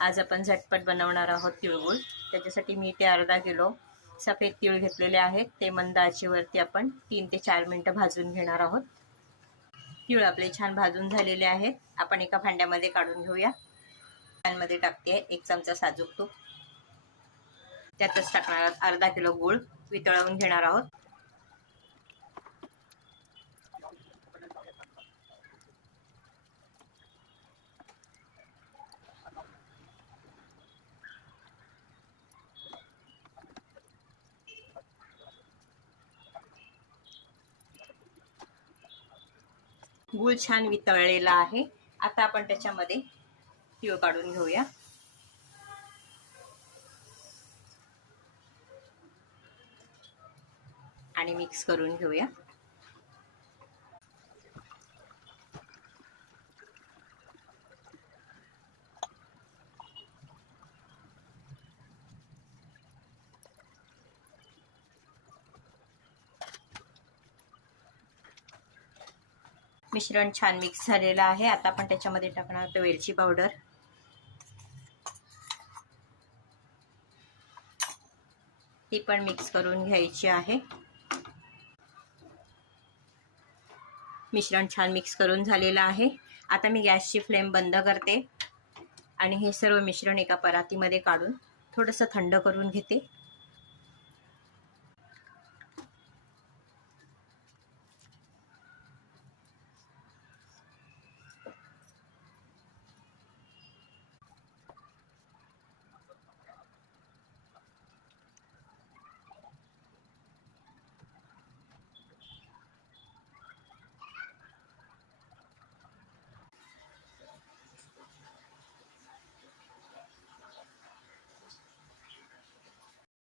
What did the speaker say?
आज आपण झटपट बनवणार आहोत तिळगुळ। त्याच्यासाठी मी ते अर्धा किलो सफेद तीळ घेतलेले आहेत। ते मंद आचेवरती आपण 3 ते 4 मिनिटं भाजून घेणार आहोत। तीळ आपले छान भाजून झालेले आहेत। आपण एका भांड्यामध्ये काढून घेऊया। पॅनमध्ये टाकते 1 चमचा साजूक तूप, त्यातच टाकणार अर्धा किलो गूळ वितळवून घेणार आहोत। गूळ छान वितळलेला आहे। आता आपण त्याच्यामध्ये तीळ काढून घेऊया आणि मिक्स करून घेऊया। मिश्रण छान मिक्स झालेलं आहे। आता आपण त्याच्यामध्ये टाकणार आहोत वेलची पावडर, ती पण मिक्स करून घ्यायची आहे। मिश्रण छान मिक्स करून झालेलं आहे। आता मी गॅसची फ्लेम बंद करते आणि हे सर्व मिश्रण एका परातीमध्ये काढून थोडंसं थंड करून घेते।